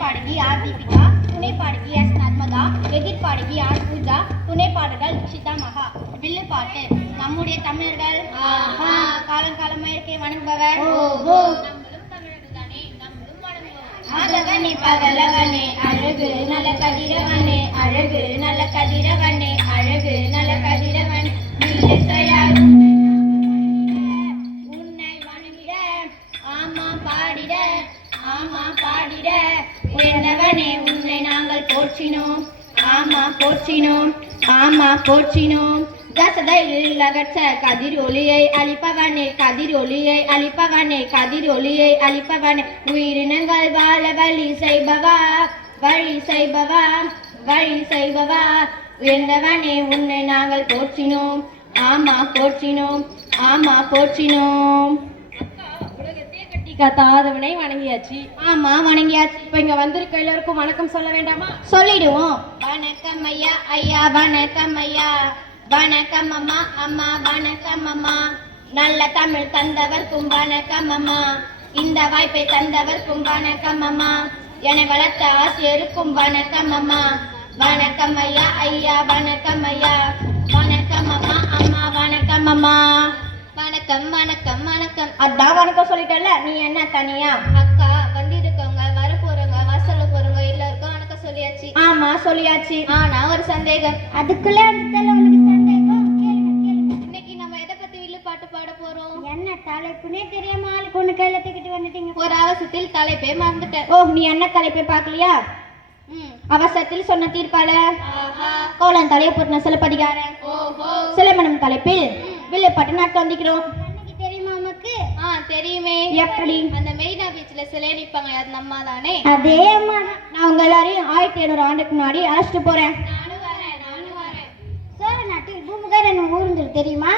பாடகி ஆர் தீபிகா, துணை பாடகி எஸ் நர்மதா, எதிர் பாடகி ஆர் பூஜா, துணை பாடகர்கள் நிஷிதா மகா. வில்லு பாட்டு. நம்முடைய தமிழர்கள் காலங்காலமா இருக்கே வணங்குபவர். ஆதவனே பகலவனே அழகு நல்ல கதிரவனே, அழகு நல்ல கதிரவனே, அழகு நல்ல கதிரவனே, உன்னை வணங்கிட ஆமா பாடிட, ஆமா பாடிட, உயர்ந்தவனே உன்னை நாங்கள் போற்றினோம், ஆமா போற்றினோம், ஆமா போற்றினோம். தசதையில் அகற்ற கதிர் ஒளியை அளிப்பவனே, கதிர் ஒளியை அளிப்பவனே, கதிர் ஒளியை அளிப்பவனே, உயிரினங்கள் வாழ வழி செய்பவா, வழி செய்பவா, வழி செய்பவா, உயர்ந்தவனே உன்னை நாங்கள் போற்றினோம், ஆமா போற்றினோம், ஆமா போற்றினோம். ஆதவனை வணங்கியாச்சு. ஆமா வணங்கியாச்சு. இப்ப இங்க வந்திருக்க எல்லாருக்கும் வணக்கம் சொல்ல வேண்டாமா? சொல்லிடுவோம். வணக்கம் ஐயா, ஐயா வணக்கம் ஐயா, வணக்கம் அம்மா, அம்மா வணக்கம் அம்மா, நல்ல தமிழ் தந்தவர்க்கும் வணக்கம் அம்மா, இந்த வாய்ப்பை தந்தவர்க்கும் வணக்கம் அம்மா, என்னை வளர்த்த ஆசிரியருக்கும் வணக்கம் அம்மா, வணக்கம் ஐயா, ஐயா வணக்கம் ஐயா, வணக்கம் அம்மா, அம்மா வணக்கம் அம்மா, வணக்கம் வணக்கம் வணக்கம். அதான் வணக்கம் சொல்லிட்டல, நீ என்ன தனியா? அக்கா வந்திருக்கவங்க வர போறவங்க வாசல்ல போறவங்க எல்லாருக்கும் வணக்கம் சொல்லியாச்சு. ஆமா சொல்லியாச்சு. ஆனா ஒரு சந்தேகம். அதுக்குள்ள உனக்கு சந்தேகம்? இன்னைக்கு நம்ம எதை பத்தி வில்லு பாட்டு பாட போறோம்? என்ன தலைப்புனே தெரியாம ஆளுக்கு ஒண்ணு கையில தூக்கிட்டு வந்துட்டீங்க. ஒரு அவசரத்தில் தலைப்பே மறந்துட்டேன். ஓ நீ என்ன தலைப்பை பாக்கலையா? அவசரத்தில் சொன்ன தீர்ப்பால கோலம் தலையை போட்டின சிலப்பதிகாரம் சிலமணம் தலைப்பில் வில்லு பாட்டு நாட்டு வந்திக்கிறோம். தெரியுமா உனக்கு? தெரியுமே. எப்படி? அந்த மெரினா பீச்ல சிலை நிப்பாங்க, அது நம்ம தானே? அதே அம்மா. நான் உங்க எல்லாரையும் 1700 ஆண்டுக்கு முன்னாடி அழைச்சிட்டு போறேன். நானும் வரேன். சோழ நாட்டில் பூமுகர் என்னும் ஊருங்கள் தெரியுமா?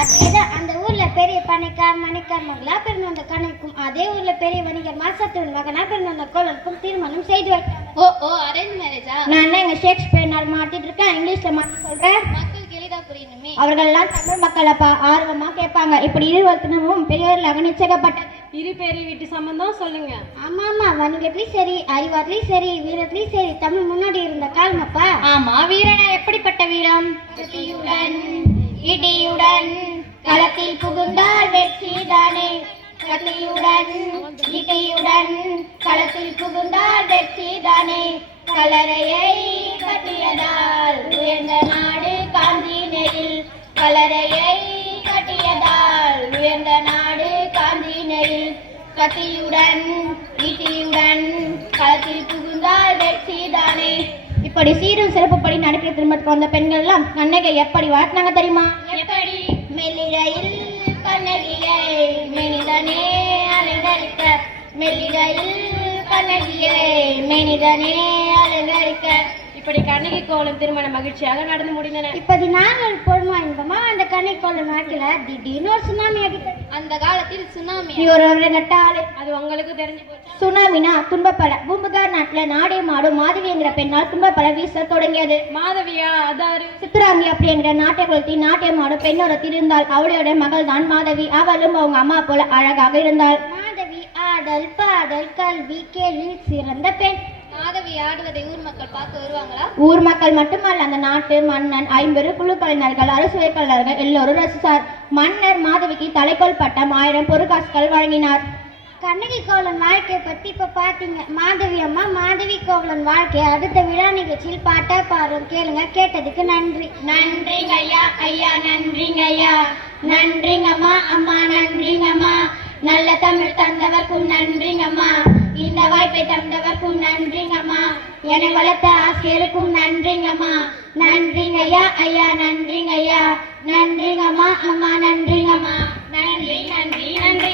அதேதான். அந்த ஊர்ல பெரிய பணிக்கார் மணிக்கார் மகளா பிறந்த அந்த கணக்கும், அதே ஊர்ல பெரிய வணிகர் மாசத்துவன் மகனா பிறந்த அந்த கோலனுக்கும் திருமணம் செய்து வைத்தாங்க. ஓ அரேஞ்ச் மேரேஜா? நான் எங்க ஷேக்ஸ்பியர் நாள் மாத்திட்டு இருக்கேன், இங்கிலீஷ்ல மாத்தி சொல்றேன், மக்களுக்கு எளிதா புரியணுமே. அவர்கள் எல்லாம் தமிழ் மக்கள் அப்பா ஆர்வமா கேட்பாங்க. இப்படி இருவர்த்தனமும் பெரியவர்களாக நிச்சயிக்கப்பட்டது. இரு பேரி வீட்டு சம்பந்தம் சொல்லுங்க. ஆமா ஆமா, வணிகத்திலயும் சரி, அறிவாத்திலயும் சரி, வீரத்திலயும் சரி, தமிழ் முன்னாடி இருந்த காலமப்பா. ஆமா, வீரனா எப்படிப்பட்ட வீரம்? இடியுடன் களத்தில் புகுந்தால் வெற்றிதானே, கத்தியுடன் இடியுடன் களத்தில் புகுந்தால் வெற்றிதானே, கலரையை கட்டியதால் உயர்ந்த நாடு காந்தி நெறில், கலரையை கட்டியதால் உயர்ந்த நாடு காந்தி நெறில், கத்தியுடன் இடியுடன் களத்தில் புகுந்தால் வெற்றிதானே. இப்படி சீரும் சிறப்புப்படி நடக்கிற திருமணத்துக்கு வந்த பெண்கள் எல்லாம் கண்ணகை எப்படி வாழ்த்தினாங்க தெரியுமா? எப்படி? மெல்லிடையில் கண்ணகியை மெனிதனே அலங்கரிக்க, மெல்லிடையில் கண்ணகியை மெனிதனே அலங்கரிக்க. இப்படி கண்ணகி கோலம் திருமண மகிழ்ச்சியாக நடந்து முடிந்தன. இப்படி நாங்கள் பொறுமா இன்பமா அந்த கண்ணகி கோலம் நாட்டில திடீர்னு ஒரு சுனாமி அடித்தது. அந்த காலத்தில் சுனாமி ஒரு நட்டாளு, அது உங்களுக்கு தெரிஞ்சு போச்சு. சுனாமினா துன்பப்பட. பூம்புகார் நாட்டுல நாடே மாடும் மாதவிங்கிற பெண்ணால் துன்பப்பட வீச தொடங்கியது. மாதவியா? அதாரு சித்துராங்கி அப்படிங்கிற நாட்டை கொளுத்தி நாட்டை மாடும் பெண்ணோட இருந்தாள். அவளுடைய மகள் தான் மாதவி. அவளும் அவங்க அம்மா போல அழகாக இருந்தாள். மாதவி ஆடல் பாடல் கல்வி கேள்வி சிறந்த பெண். மாதவி ஆடுவதை ஊர் மக்கள் பார்க்க வருவாங்களா? ஊர் மக்கள் மட்டுமல்ல, அந்த நாட்டு மன்னன், 50 குழு கலைஞர்கள், அரசுவை கலைஞர்கள் எல்லோரும் ரசித்தார். மன்னர் மாதவிக்கு தலைக்கோல் பட்டம் 1000 பொற்காசுகள் வழங்கினார். கண்ணகி கோவலன் வாழ்க்கையை பத்தி இப்ப பாத்தீங்க. மாதவி அம்மா மாதவி கோவலன் வாழ்க்கை அடுத்த விழா நிகழ்ச்சியில் பாட்டா பாடுறோம், கேளுங்க. கேட்டதுக்கு நன்றி. நன்றிங்க ஐயா, ஐயா நன்றிங்க ஐயா, நன்றிங்க அம்மா, அம்மா நன்றிங்க அம்மா, நல்ல தமிழ் தந்தவர்க்கும் நன்றிங்கம்மா, இந்த வாய்ப்பை தந்தவர்க்கும் நன்றிங்கம்மா, என்னை வளர்த்த ஆசிரியருக்கும் நன்றிங்கம்மா, நன்றிங்க ஐயா, ஐயா நன்றிங்க ஐயா, நன்றிங்கம்மா, அம்மா நன்றிங்கம்மா, நன்றி நன்றி நன்றி.